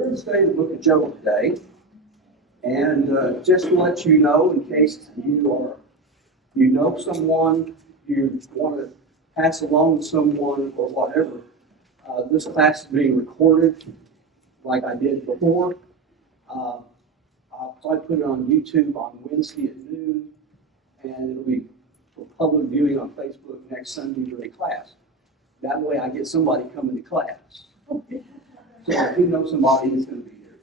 We're going to study the book of Job today, and just to let you know, in case you know someone, you want to pass along to someone or whatever, this class is being recorded, like I did before. I'll probably put it on YouTube on Wednesday at noon, and it'll be for public viewing on Facebook next Sunday during class. That way, I get somebody coming to class. So if you know somebody that's going to be here.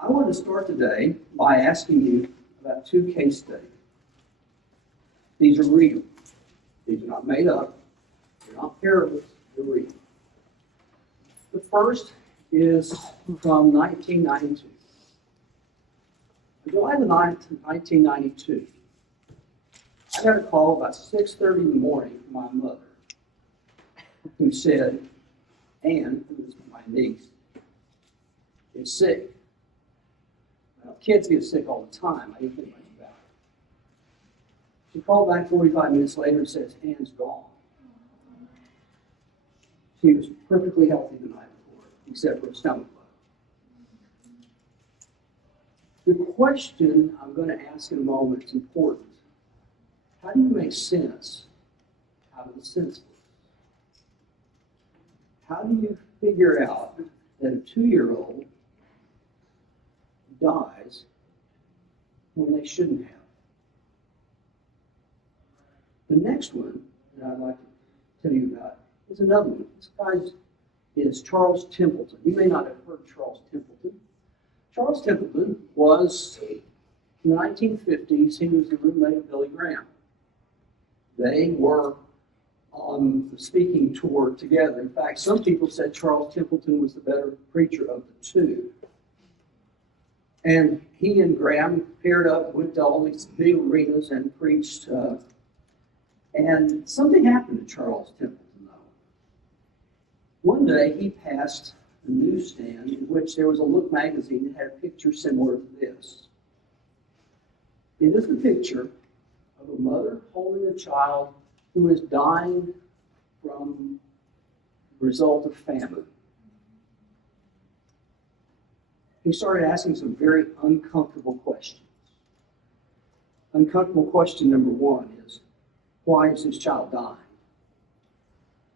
I want to start today by asking you about two case studies. These are real. These are not made up. They're not parables. They're real. The first is from 1992. July the 9th, 1992. I got a call about 6:30 in the morning from my mother, who said, Anne, who is my niece, is sick. Now, kids get sick all the time. I didn't think much about it. She called back 45 minutes later and says, Anne's gone. She was perfectly healthy the night before, except for a stomach bug. The question I'm going to ask in a moment is important. How do you make sense out of the senseless? How do you figure out that a 2-year-old dies when they shouldn't have? The next one that I'd like to tell you about is another one. This guy is Charles Templeton. You may not have heard of Charles Templeton. Charles Templeton was, in the 1950s, he was the roommate of Billy Graham. They were on the speaking tour together. In fact, some people said Charles Templeton was the better preacher of the two. And he and Graham paired up, went to all these big arenas and preached. And something happened to Charles Templeton, though. One day he passed a newsstand in which there was a Look magazine that had a picture similar to this. It is the picture of a mother holding a child who is dying from the result of famine. He started asking some very uncomfortable questions. Uncomfortable question number one is, why is this child dying?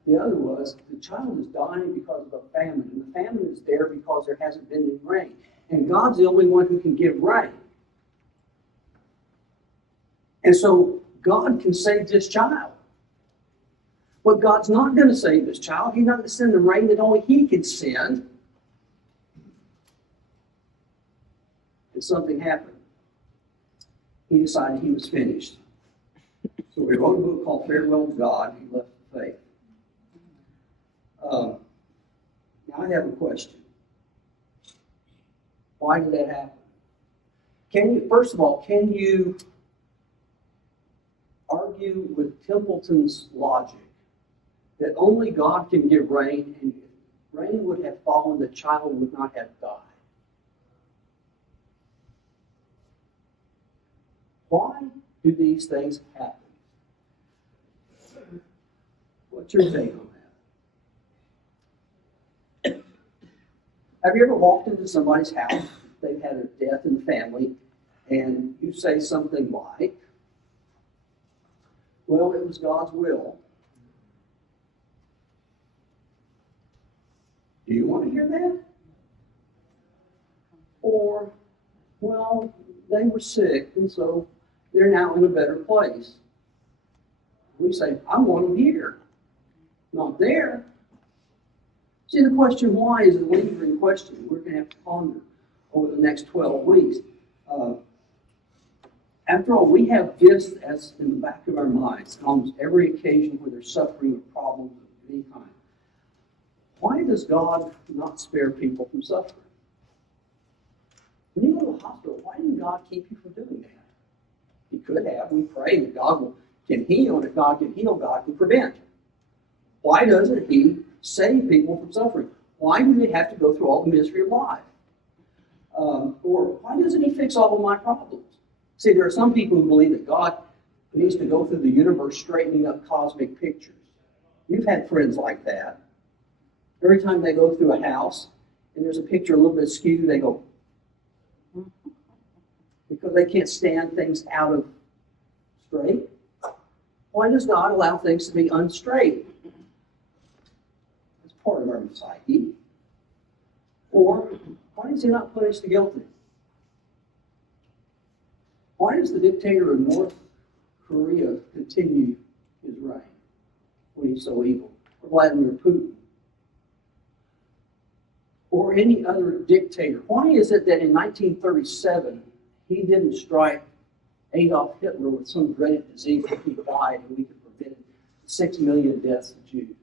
The other was, the child is dying because of a famine, and the famine is there because there hasn't been any rain. And God's the only one who can give rain. And so God can save this child. But God's not going to save this child. He's not going to send the rain that only He can send. And something happened. He decided he was finished. So he wrote a book called Farewell to God. He left the faith. Now I have a question. Why did that happen? First of all, can you argue with Templeton's logic that only God can give rain, and if rain would have fallen, the child would not have died? Why do these things happen? What's your take on that? Have you ever walked into somebody's house, they've had a death in the family, and you say something like, well, it was God's will. Do you want to hear that? Or, well, they were sick, and so they're now in a better place. We say, I want them here, not there. See, the question why is a lingering question we're going to have to ponder over the next 12 weeks. After all, we have gifts as in the back of our minds on almost every occasion where there's suffering or problems of any kind. Why does God not spare people from suffering? When you go to the hospital, why didn't God keep you from doing that? He could have. We pray that God can heal, and if God can heal, God can prevent. Why doesn't He save people from suffering? Why do they have to go through all the misery of life? Or why doesn't He fix all of my problems? See, there are some people who believe that God needs to go through the universe straightening up cosmic pictures. You've had friends like that. Every time they go through a house, and there's a picture a little bit skewed, they go, because they can't stand things out of straight. Why does God allow things to be unstraight? It's part of our psyche. Or, why does he not punish the guilty? Why does the dictator of North Korea continue his reign when he's so evil? Or Vladimir Putin? Or any other dictator? Why is it that in 1937 he didn't strike Adolf Hitler with some dreaded disease that he died and we could prevent 6 million deaths of Jews?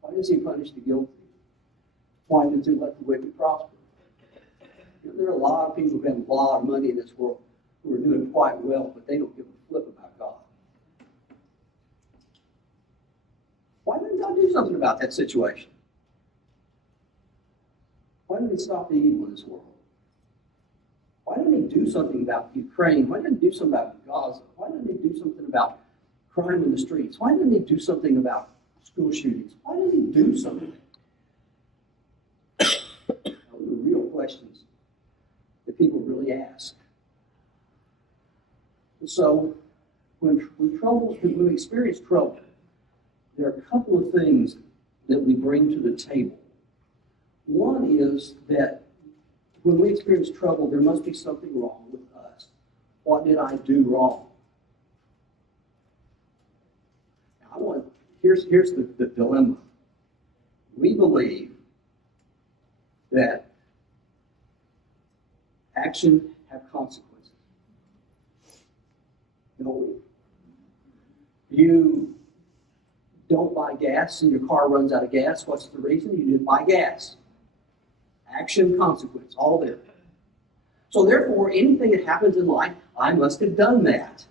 Why does he punish the guilty? Why does he let the wicked prosper? There are a lot of people who have a lot of money in this world who are doing quite well, but they don't give a flip about God. Why didn't God do something about that situation? Why didn't he stop the evil in this world? Why didn't he do something about Ukraine? Why didn't he do something about Gaza? Why didn't he do something about crime in the streets? Why didn't he do something about school shootings? Why didn't he do something? Those are real questions that people really ask. And so, when we experience trouble, there are a couple of things that we bring to the table. One is that when we experience trouble, there must be something wrong with us. What did I do wrong? Now, here's the dilemma. We believe that action have consequences. Don't we? You don't buy gas and your car runs out of gas. What's the reason? You didn't buy gas. Action, consequence, all there. So therefore, anything that happens in life, I must have done that.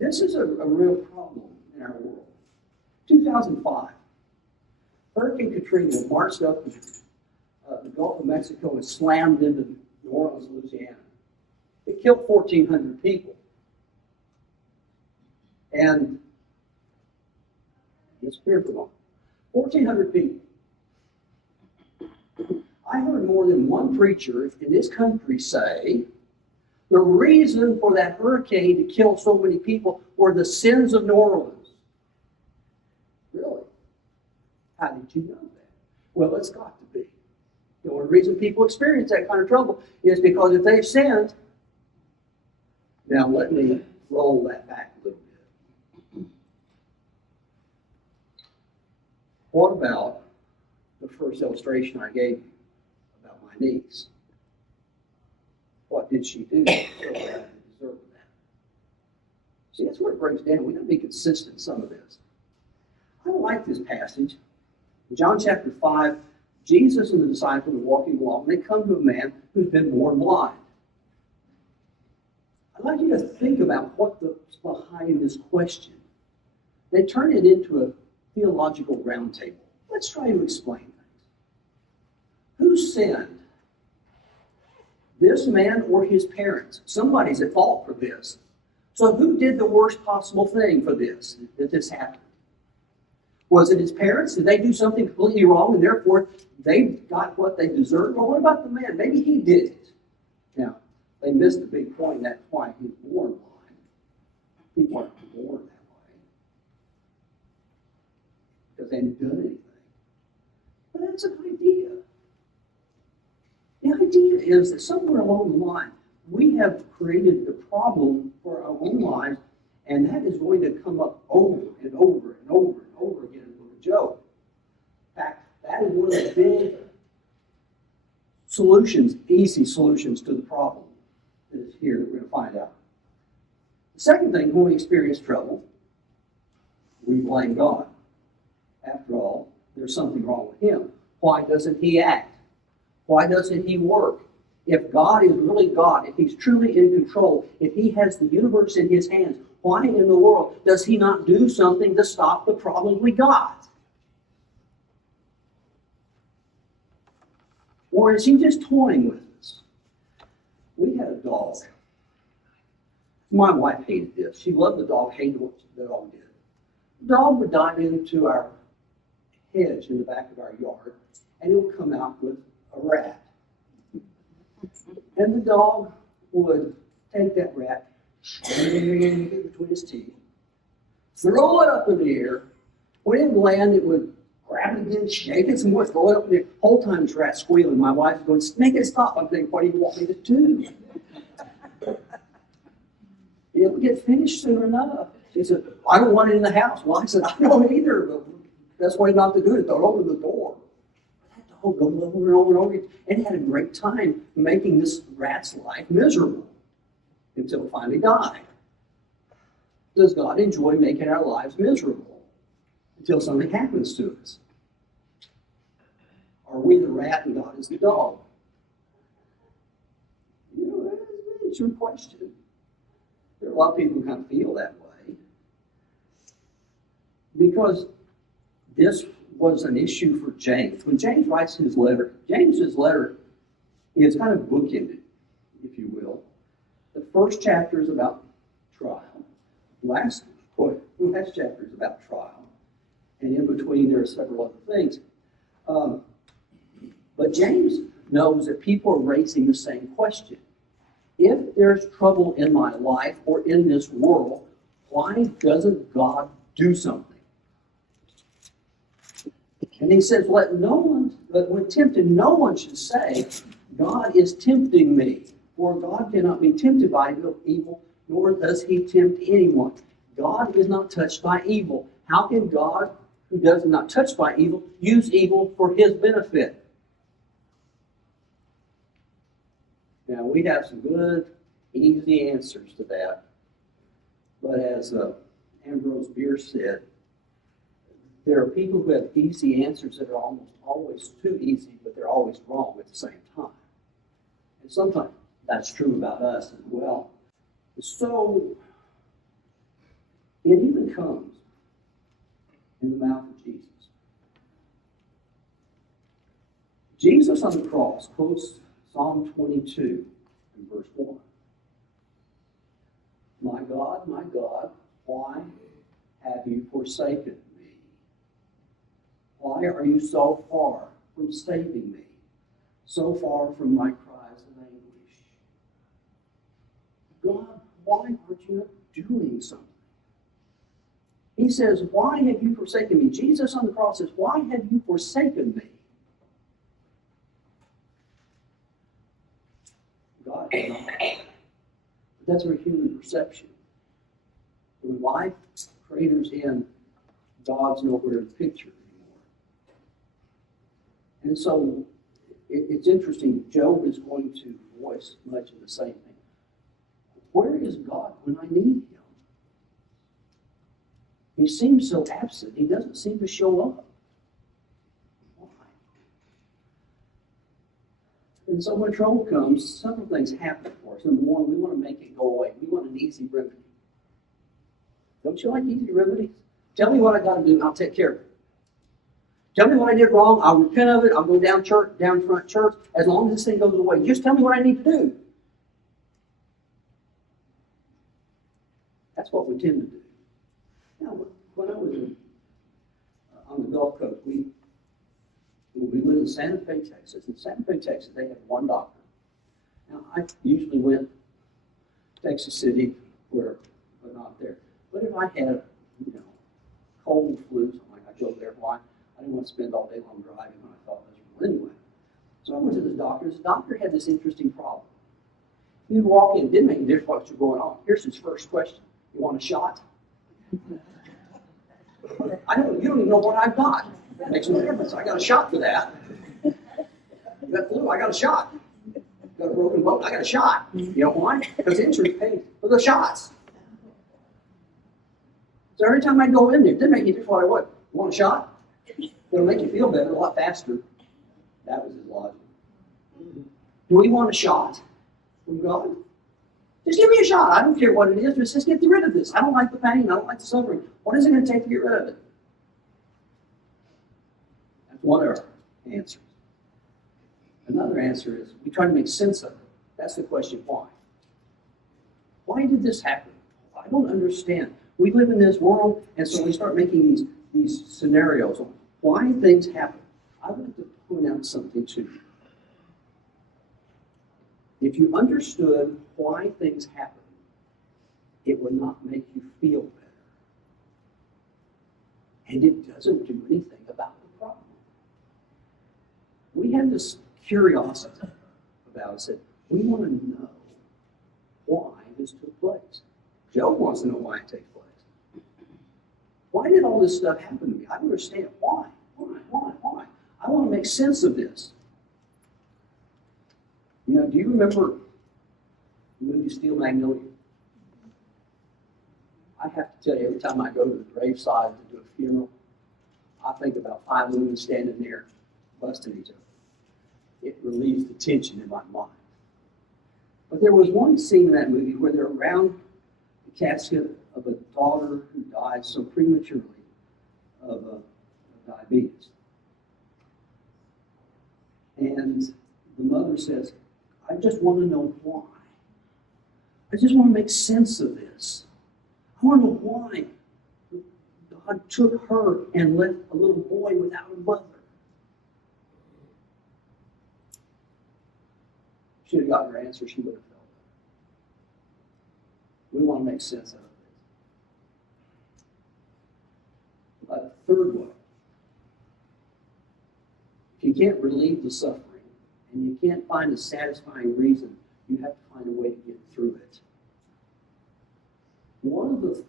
This is a real problem in our world. 2005, Hurricane Katrina marched up the Gulf of Mexico and slammed into New Orleans, Louisiana. It killed 1,400 people. And it's fearful. 1,400 people. I heard more than one preacher in this country say the reason for that hurricane to kill so many people were the sins of New Orleans. Really? How did you know that? Well, it's got to be. The only reason people experience that kind of trouble is because if they've sinned. Now, let me roll that back a little bit. What about the first illustration I gave you about my niece? What did she do so that I deserve that? See, that's where it breaks down. We've got to be consistent in some of this. I like this passage. In John chapter 5, Jesus and the disciples are walking along. They come to a man who's been born blind. I'd like you to think about what's behind this question. They turn it into a theological roundtable. Let's try to explain things. Who sinned? This man or his parents? Somebody's at fault for this. So who did the worst possible thing for this, that this happened? Was it his parents? Did they do something completely wrong and therefore they got what they deserved? Or what about the man? Maybe he did it. Now, they missed the big point, and that's why he was born blind. People aren't born that way. Because they hadn't done anything. But that's an idea. The idea is that somewhere along the line, we have created the problem for our own lives, and that is going to come up over and over and over and over again in the book of Job. In fact, that is one of the big solutions, easy solutions to the problem that is here that we're going to find out. The second thing, when we experience trouble, we blame God. After all, there's something wrong with him. Why doesn't he act? Why doesn't he work? If God is really God, if he's truly in control, if he has the universe in his hands, why in the world does he not do something to stop the problem we got? Or is he just toying with us? We had a dog. My wife hated this. She loved the dog, hated what the dog did. The dog would dive into our hedge in the back of our yard, and it would come out with a rat. And the dog would take that rat, between his teeth, throw it up in the air. When it would land, it would grab it again, shake it some more, throw it up in the air. The whole time this rat's squealing. My wife's going, make it stop. I'm thinking, what do you want me to do? It would get finished soon enough. She said, I don't want it in the house. Well, I said, I don't either, but that's why not to do it. Don't open the door. That dog goes over and over and over, and had a great time making this rat's life miserable until it finally died. Does God enjoy making our lives miserable until something happens to us? Are we the rat and God is the dog? You know, that's an interesting question. There are a lot of people who kind of feel that way. Because this was an issue for James. When James writes his letter, James's letter is kind of bookended, if you will. The first chapter is about trial. Last chapter is about trial. And in between there are several other things. But James knows that people are raising the same question. If there's trouble in my life or in this world, why doesn't God do something? And he says, but when tempted, no one should say, God is tempting me. For God cannot be tempted by evil, nor does he tempt anyone. God is not touched by evil. How can God, who does not touched by evil, use evil for his benefit? Now, we have some good, easy answers to that. But as Ambrose Bierce said, there are people who have easy answers that are almost always too easy, but they're always wrong at the same time. And sometimes that's true about us as well. So, it even comes in the mouth of Jesus. Jesus on the cross quotes Psalm 22 and verse 1. My God, why have you forsaken me? Why are you so far from saving me? So far from my cries of anguish? God, why aren't you not doing something? He says, why have you forsaken me? Jesus on the cross says, why have you forsaken me? God has not. But that's a human perception. When life craters in, God's nowhere in the picture anymore. And so it's interesting. Job is going to voice much of the same thing. Where is God when I need him? He seems so absent. He doesn't seem to show up. Why? And so when trouble comes, several things happen for us. Number one, we want to make it go away. We want an easy remedy. Don't you like easy remedies? Tell me what I got to do, and I'll take care of it. Tell me what I did wrong. I'll repent of it. I'll go down front church. As long as this thing goes away, just tell me what I need to do. That's what we tend to do. Now, when I was on the Gulf Coast, we lived in Santa Fe, Texas. In Santa Fe, Texas, they have one doctor. Now, I usually went to Texas City, but not there. But if I had, cold, flu, something like that, I'd go there. Why? I didn't want to spend all day long driving when I felt miserable anyway. So I went to this doctor. This doctor had this interesting problem. He'd walk in, didn't make any difference what was going on. Here's his first question. You want a shot? You don't even know what I've got. That makes no difference. I got a shot for that. You got flu, I got a shot. You got a broken bone, I got a shot. You know why? Because insurance pays for the shots. So every time I go in there, it didn't make any difference what I would. You want a shot? It'll make you feel better a lot faster. That was his logic. Do we want a shot from God? Just give me a shot. I don't care what it is. Just get rid of this. I don't like the pain. I don't like the suffering. What is it going to take to get rid of it? That's one of our answers. Another answer is we try to make sense of it. That's the question, why? Why did this happen? I don't understand. We live in this world, and so we start making these scenarios on why things happen. I would like to point out something to you. If you understood why things happen, it would not make you feel better. And it doesn't do anything about the problem. We have this curiosity about it. That we want to know why this took place. Job wants to know why it takes place. Why did all this stuff happen to me? I don't understand. Why? I want to make sense of this. You know, do you remember the movie Steel Magnolia? I have to tell you, every time I go to the graveside to do a funeral, I think about 5 women standing there busting each other. It relieves the tension in my mind. But there was one scene in that movie where they're around the casket of a daughter who died so prematurely of diabetes. And the mother says, I just want to know why. I just want to make sense of this. I want to know why God took her and left a little boy without a mother. She had gotten her answer, she would have felt it. We want to make sense of it. But a third way, if you can't relieve the suffering and you can't find a satisfying reason, you have to find a way to get through it. One of the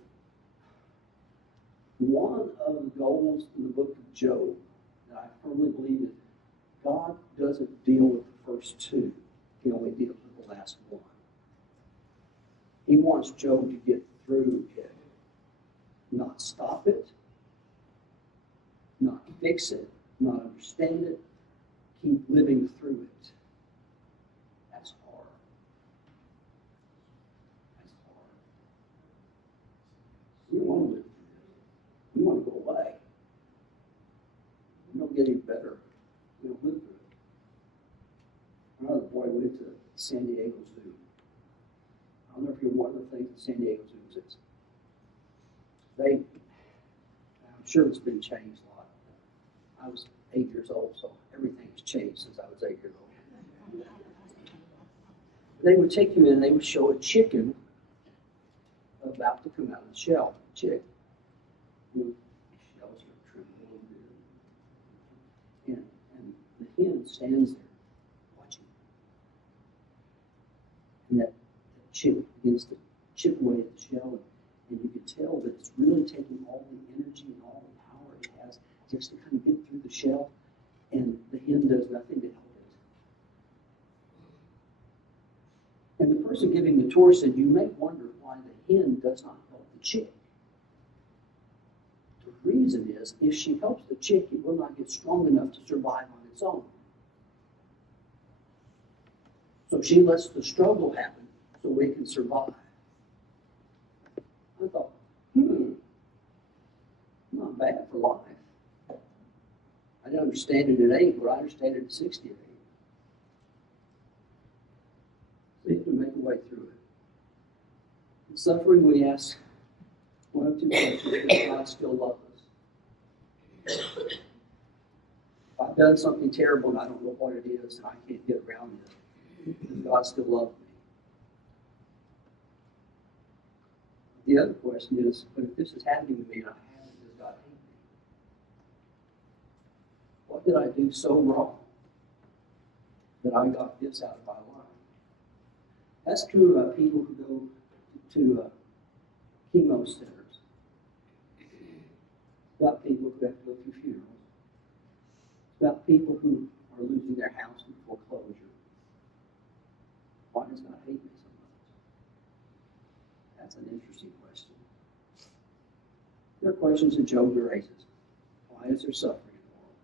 goals in the book of Job that I firmly believe is God doesn't deal with the first two. He only deals with the last one. He wants Job to get through it, not stop it, not fix it, not understand it, keep living through it. That's hard. That's hard. We want to live through this. We want to go away. We don't get any better. We don't live through it. Another boy went to San Diego Zoo. I'll never forget one of the things at San Diego Zoo is I'm sure it's been changed a lot. I was 8 years old, so everything has changed since I was 8 years old. They would take you in and they would show a chicken about to come out of the shell. Chick. The shells are trimmed a little bit. And the hen stands there watching. And that chick begins to chip away at the shell, and you can tell that it's really taking all the energy and all the power it has just to kind of get through the shell, and the hen does nothing to help it. And the person giving the tour said, you may wonder why the hen does not help the chick. The reason is, if she helps the chick, it will not get strong enough to survive on its own. So she lets the struggle happen so we can survive. I thought, not bad for life. I didn't understand it at 8, but I understand it at 68. So you can make a way through it. In suffering, we ask one of two questions: does God still love us? If I've done something terrible and I don't know what it is and I can't get around it, does God still love me? The other question is, but if this is happening to me and I haven't, does God hate me? What did I do so wrong that I got this out of my life? That's true about people who go to chemo centers. It's about people who have to go through funerals. It's about people who are losing their house in foreclosure. Why does God hate me so much? That's an interesting question. There are questions that Job raises. Why is there suffering in the world?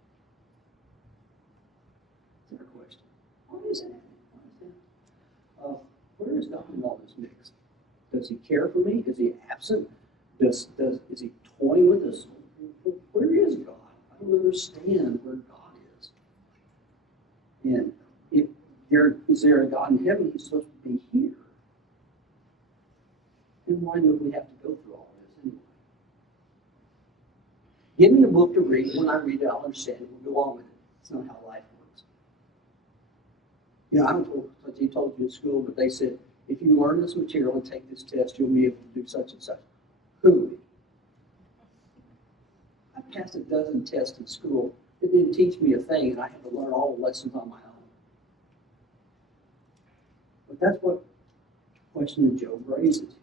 Is there a question? Why is that? Where is God in all this mix? Does he care for me? Is he absent? Is he toying with us? Where is God? I don't understand where God is. And is there a God in heaven? He's supposed to be here. And why do we have to go through all this anyway? Give me a book to read. When I read it, I'll understand it. We'll go on with it. It's not how life works. You know, I don't know what they told you in school, but they said, if you learn this material and take this test, you'll be able to do such and such. Who? I passed a dozen tests in school. It didn't teach me a thing, and I had to learn all the lessons on my own. But that's what the question that Job raises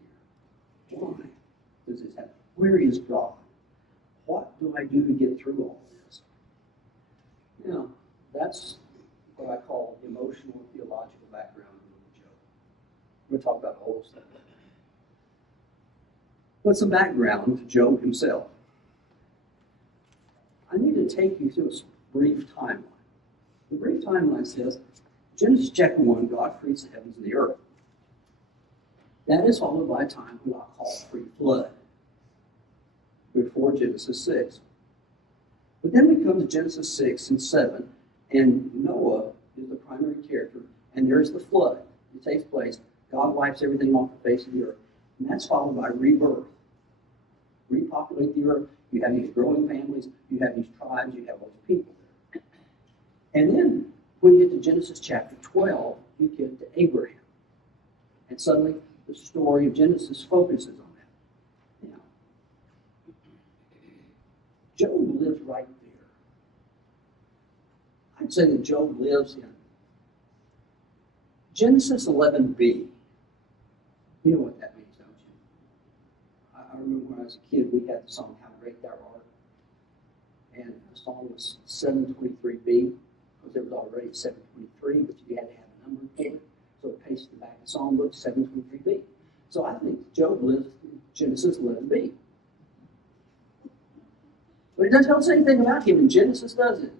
here. Why does this happen? Where is God? What do I do to get through all this? Now, that's what I call emotional theological background of Job. We're going to talk about the whole stuff. But some background to Job himself. I need to take you through a brief timeline. The brief timeline says, Genesis chapter 1, God creates the heavens and the earth. That is followed by a time we call pre-flood, before Genesis 6. But then we come to Genesis 6 and 7, and Noah is the primary character, and there's the flood that takes place. God wipes everything off the face of the earth. And that's followed by rebirth. Repopulate the earth. You have these growing families. You have these tribes. You have all these people there. And then, when you get to Genesis chapter 12, you get to Abraham. And suddenly, the story of Genesis focuses on that. Now, Job lives right there. I'd say that Job lives in Genesis 11b. You know what that means, don't you? I remember when I was a kid, we had the song, How Great Thou Art. And the song was 723b, because it was already 723, but you had to have a number for it. So it pasted the back of the songbook, 723b. So I think Job lives in Genesis 11b. But it doesn't tell us anything about him in Genesis, does it?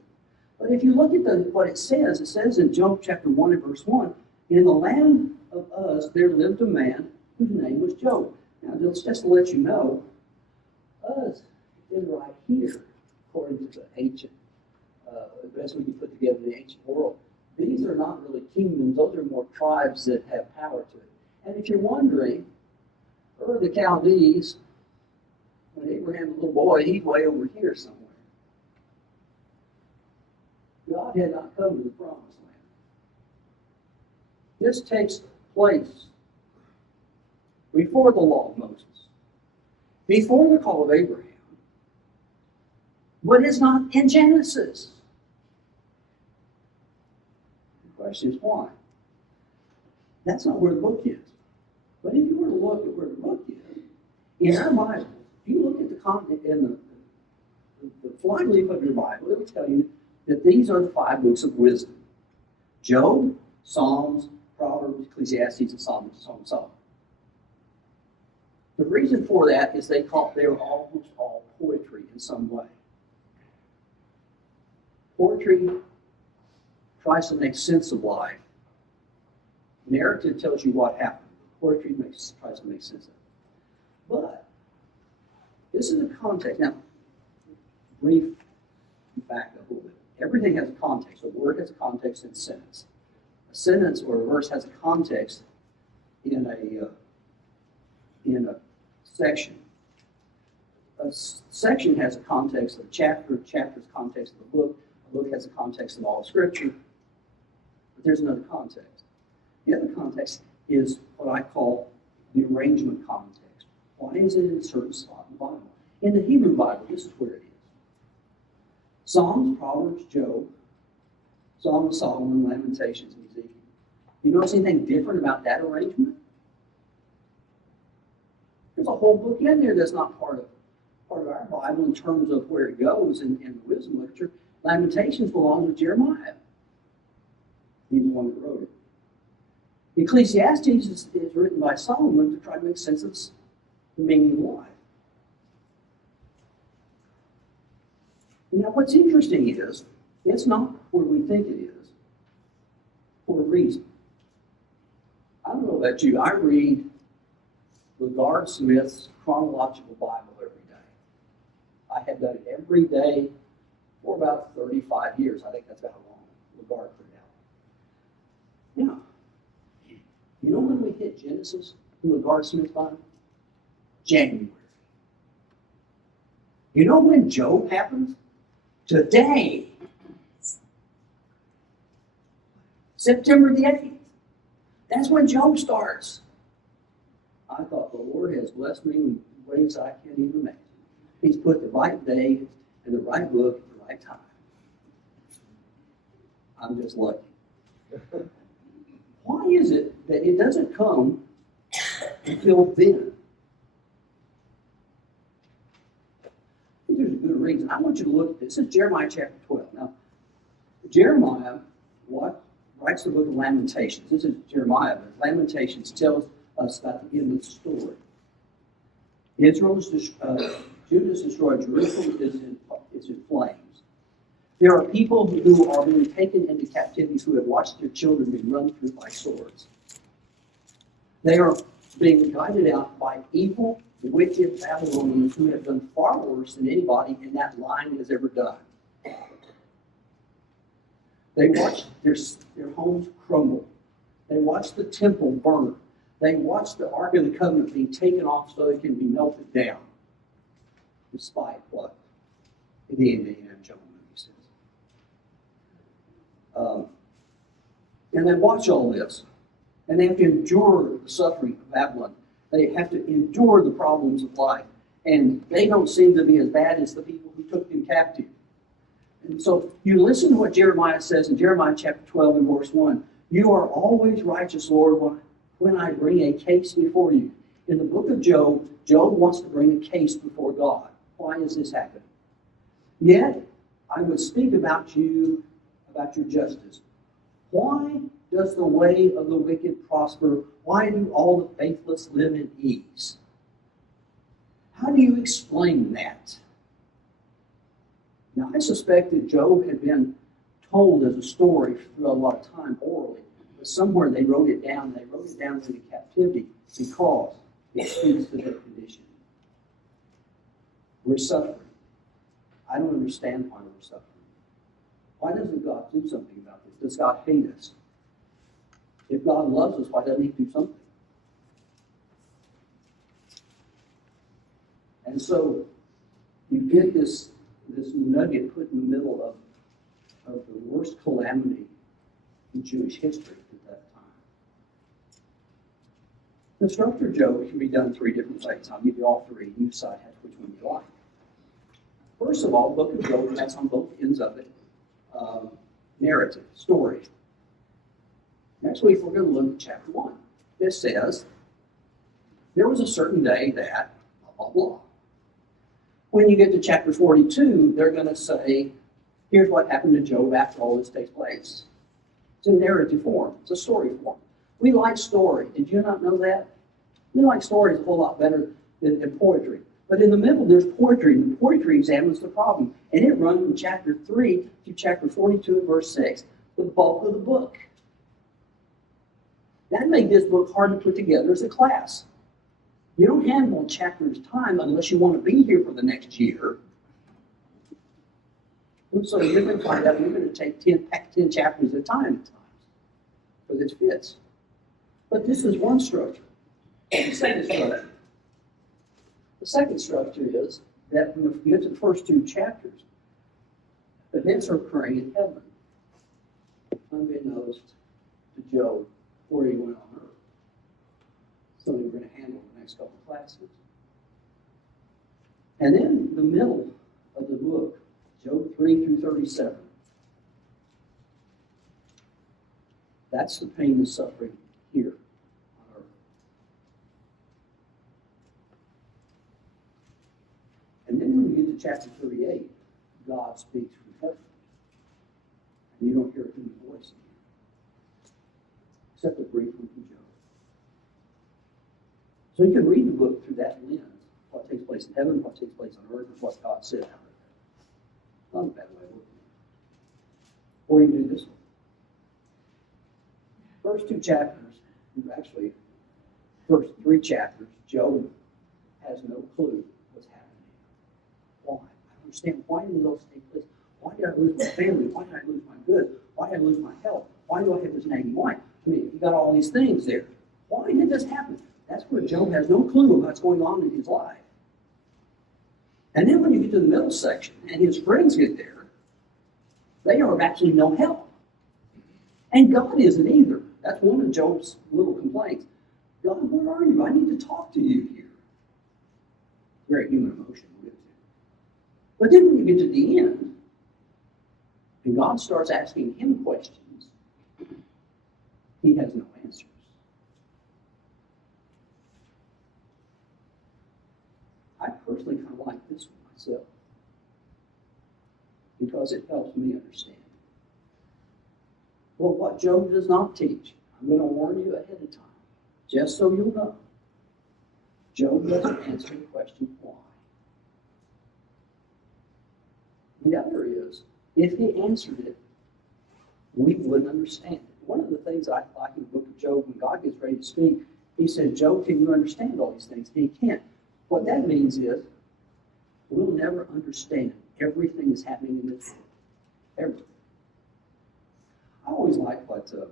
But if you look at what it says in Job chapter 1 and verse 1, in the land of Uz there lived a man whose name was Job. Now, just to let you know, Uz is right here, according to the ancient, best we can put together the ancient world. These are not really kingdoms, those are more tribes that have power to it. And if you're wondering, the Chaldees, when Abraham was a little boy, he's way over here somewhere. God had not come to the promised land. This takes place before the law of Moses, before the call of Abraham, but it's not in Genesis. The question is why? That's not where the book is. But if you were to look at where the book is, in our Bible, if you look at the content in the fly leaf of your Bible, it will tell you that these are the 5 books of wisdom: Job, Psalms, Proverbs, Ecclesiastes, and Song of Solomon. The reason for that is they are almost all poetry in some way. Poetry tries to make sense of life. Narrative tells you what happened. Poetry tries to make sense of it. But this is a context. Now, brief back up a little bit. Everything has a context. A word has a context in a sentence. A sentence or a verse has a context in a section. A section has a context of a chapter. A chapter has a context of a book. A book has a context of all of Scripture. But there's another context. The other context is what I call the arrangement context. Why is it in a certain spot in the Bible? In the Hebrew Bible, this is where it is. Psalms, Proverbs, Job, Song of Solomon, Lamentations, and Ezekiel. You notice anything different about that arrangement? There's a whole book in there that's not part of our Bible in terms of where it goes in the wisdom literature. Lamentations belongs with Jeremiah. He's the one that wrote it. Ecclesiastes is written by Solomon to try to make sense of the meaning of life. Now, what's interesting is, it's not where we think it is for a reason. I don't know about you, I read LaGard Smith's Chronological Bible every day. I have done it every day for about 35 years. I think that's about how long LaGard put it out. Now, you know when we hit Genesis in LaGard Smith's Bible? January. You know when Job happens? Today. September the 8th. That's when Job starts. I thought the Lord has blessed me in ways I can't even imagine. He's put the right day and the right book at the right time. I'm just lucky. Why is it that it doesn't come until then? I think there's a good reason. I want you to look at this. This is Jeremiah chapter 12. Now, Jeremiah writes the book of Lamentations. This is Jeremiah, but Lamentations tells us about the end of the story. Judah's destroyed. Jerusalem is in flames. There are people who are being taken into captivity who have watched their children be run through by swords. They are being guided out by evil, wicked Babylonians who have done far worse than anybody in that line has ever done. They watched their homes crumble. They watched the temple burn. They watched the Ark of the Covenant being taken off so it can be melted down, despite what the Indiana Jones movie says. And they watch all this, and they have to endure the suffering of Babylon. They have to endure the problems of life, and they don't seem to be as bad as the people who took them captive. And so you listen to what Jeremiah says in Jeremiah chapter 12 and verse 1. You are always righteous, Lord, when I bring a case before you. In the book of Job, Job wants to bring a case before God. Why is this happening? Yet, I would speak about you, about your justice. Why does the way of the wicked prosper? Why do all the faithless live in ease? How do you explain that? Now, I suspect that Job had been told as a story through a lot of time orally, but somewhere they wrote it down. They wrote it down through the captivity because it speaks to their condition. We're suffering. I don't understand why we're suffering. Why doesn't God do something about this? Does God hate us? If God loves us, why doesn't He do something? And so you get this nugget put in the middle of the worst calamity in Jewish history at that time. The structure of Job can be done 3 different ways. I'll give you all 3. You decide which one you like. First of all, the book of Job has on both ends of it narrative, story. Next week we're going to look at chapter 1. This says, there was a certain day that, blah, blah, blah. When you get to chapter 42, they're going to say, here's what happened to Job after all this takes place. It's in narrative form. It's a story form. We like story. Did you not know that? We like stories a whole lot better than poetry. But in the middle, there's poetry, and poetry examines the problem. And it runs from chapter 3 to chapter 42 and verse 6, the bulk of the book. That made this book hard to put together as a class. You don't handle a chapter at a time unless you want to be here for the next year. And so you're going to find out you're going to take 10 chapters at a time at times, because it fits. But this is one structure. The second structure is that when you get to the first 2 chapters, events are occurring in heaven, unbeknownst to Job before he went on earth. So we're going to handle the next couple of classes. And then the middle of the book, Job 3 through 37. That's the pain and suffering here on earth. And then when you get to chapter 38, God speaks from heaven. And you don't hear a human voice again, except a brief one from Job. So you can read the book through that lens. What takes place in heaven, what takes place on earth, and what God said out of it. Not a bad way of looking at it. Or you can do this one. First 2 chapters, actually, first 3 chapters, Job has no clue what's happening. Why? I don't understand. Why did those take place? Why did I lose my family? Why did I lose my goods? Why did I lose my health? Why do I have this nagging wife? I mean, you got all these things there. Why did this happen? That's where Job has no clue of what's going on in his life. And then when you get to the middle section and his friends get there, they are of absolutely no help. And God isn't either. That's one of Job's little complaints. God, where are you? I need to talk to you here. Very human emotion. But then when you get to the end, and God starts asking him questions, he has no answers. I personally kind of like this one myself because it helps me understand. Well, what Job does not teach, I'm going to warn you ahead of time, just so you'll know. Job doesn't answer the question, why? The other is, if he answered it, we wouldn't understand it. One of the things I like in the book of Job, when God gets ready to speak, he said, Job, can you understand all these things? And he can't. What that means is, we'll never understand everything that's happening in this world. Ever. I always like what the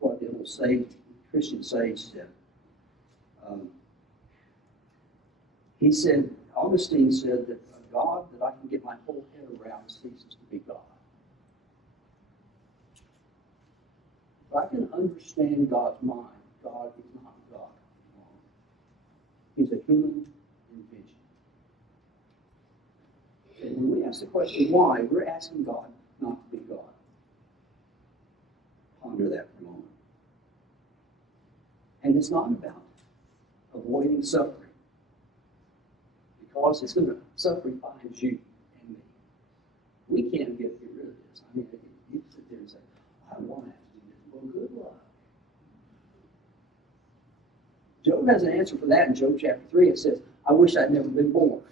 old sage, Christian sage said. He said, Augustine said that a God that I can get my whole head around ceases to be God. If I can understand God's mind, God is not God. He's a human invention. And when we ask the question why, we're asking God not to be God. Ponder that for a moment. And it's not about avoiding suffering. Because it's going to, suffering finds you and me. We can't get rid of this. I mean, you sit there and say, I don't want to have to do this. Well, good luck. Job has an answer for that in Job chapter 3. It says, I wish I'd never been born.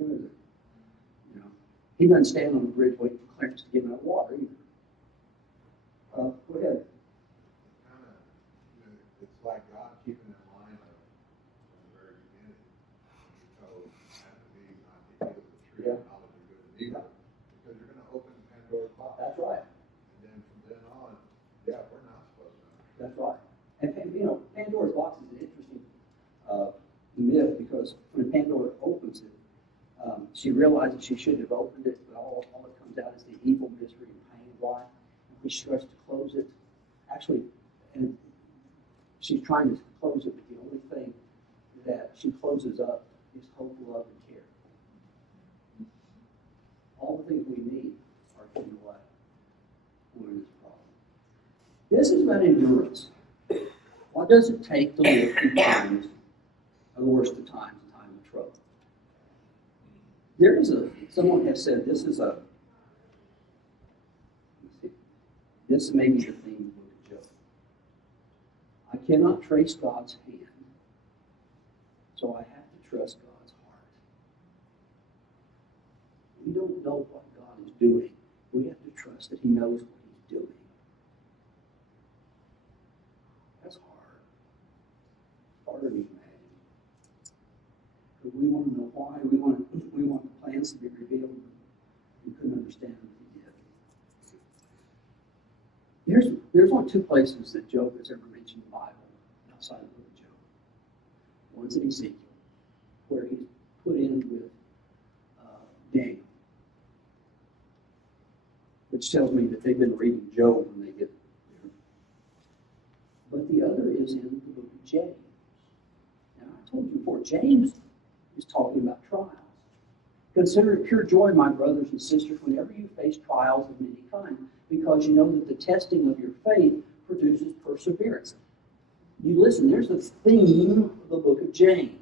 You know, he doesn't stand on the bridge waiting for Clarence to give him that water either. Go ahead. It's like God keeping in line from the very beginning. He told Adam and Eve not to eat of the tree of knowledge of good and evil, because you're going to open Pandora's box. That's right. And then from then on, we're not supposed to understand. That's right. And you know, Pandora's box is an interesting myth, because when Pandora opens it, she realizes she shouldn't have opened it, but all that comes out is the evil, misery, and pain of life. And when she tries to close it, actually, and she's trying to close it, but the only thing that she closes up is hope, love, and care. All the things we need are taken away when we're in this problem. This is about endurance. What does it take to live through times, the worst of times, a time of trouble? Someone has said this may be the theme of the book of Job. I cannot trace God's hand, so I have to trust God's heart. We don't know what God is doing. We have to trust that He knows what He's doing. That's hard. Harder than you imagine. But we want to know why. We want the plans to be revealed. We couldn't understand them if He did. There's only two places that Job has ever mentioned in the Bible outside of the book of Job. One's in Ezekiel, where he's put in with Daniel, which tells me that they've been reading Job when they get there. But the other is in the book of James. Now, I told you before, James is talking about trials. Consider it pure joy, my brothers and sisters, whenever you face trials of many kinds, because you know that the testing of your faith produces perseverance. You listen, there's the theme of the book of James.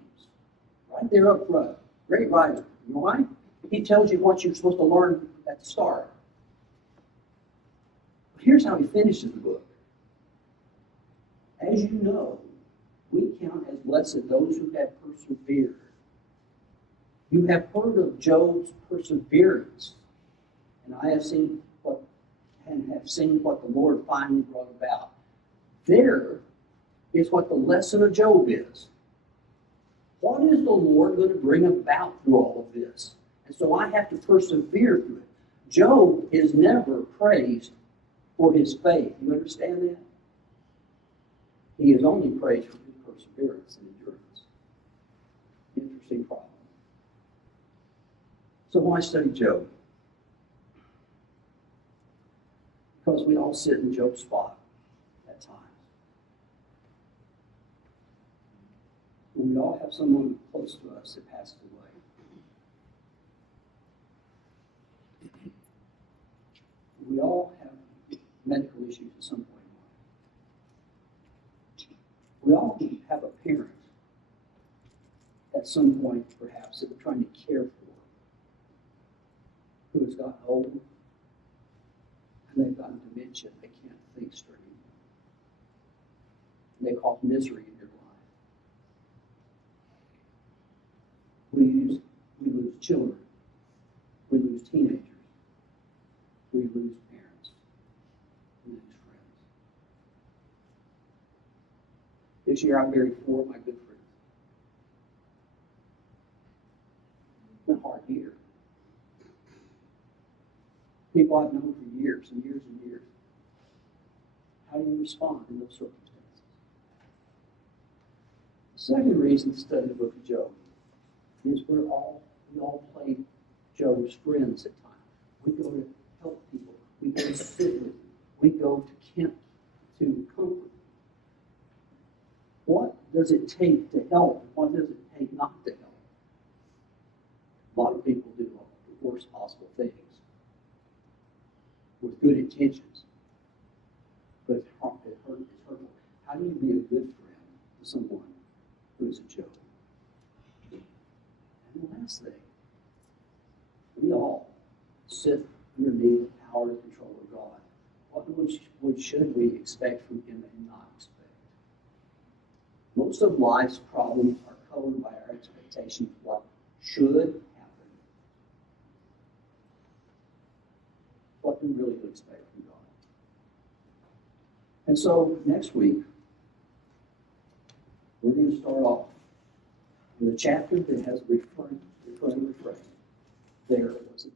Right there up front. Great writer. You know why? He tells you what you're supposed to learn at the start. Here's how he finishes the book. As you know, we count as blessed those who have persevered. You have heard of Job's perseverance, and I have seen what the Lord finally brought about. There is what the lesson of Job is. What is the Lord going to bring about through all of this? And so I have to persevere through it. Job is never praised for his faith. You understand that? He is only praised for his perseverance and endurance. interesting problem. So why study Job? Because we all sit in Job's spot at times. And we all have someone close to us that passes away. We all have medical issues at some point in life. We all have a parent at some point, perhaps, that we're trying to care for, who has gotten old, and they've gotten dementia. They can't think straight anymore. And they cause misery in your life. We lose children. We lose teenagers. We lose parents. We lose friends. This year I buried 4 of my good friends. It's been a hard year. People I've known for years and years and years. How do you respond in those circumstances? The second reason to study the book of Job is we all play Job's friends at times. We go to help people. We go to sit with them. We go to camp to comfort. What does it take to help? What does it take not to help? A lot of people do the worst possible things with good intentions, but it's hurtful. How do you be a good friend to someone who is a joke? And the last thing, we all sit underneath the power and control of God. What should we expect from Him and not expect? Most of life's problems are colored by our expectation of what should happen. What do we really expect from God? And so next week, we're going to start off with a chapter that has a recurring refrain. There was a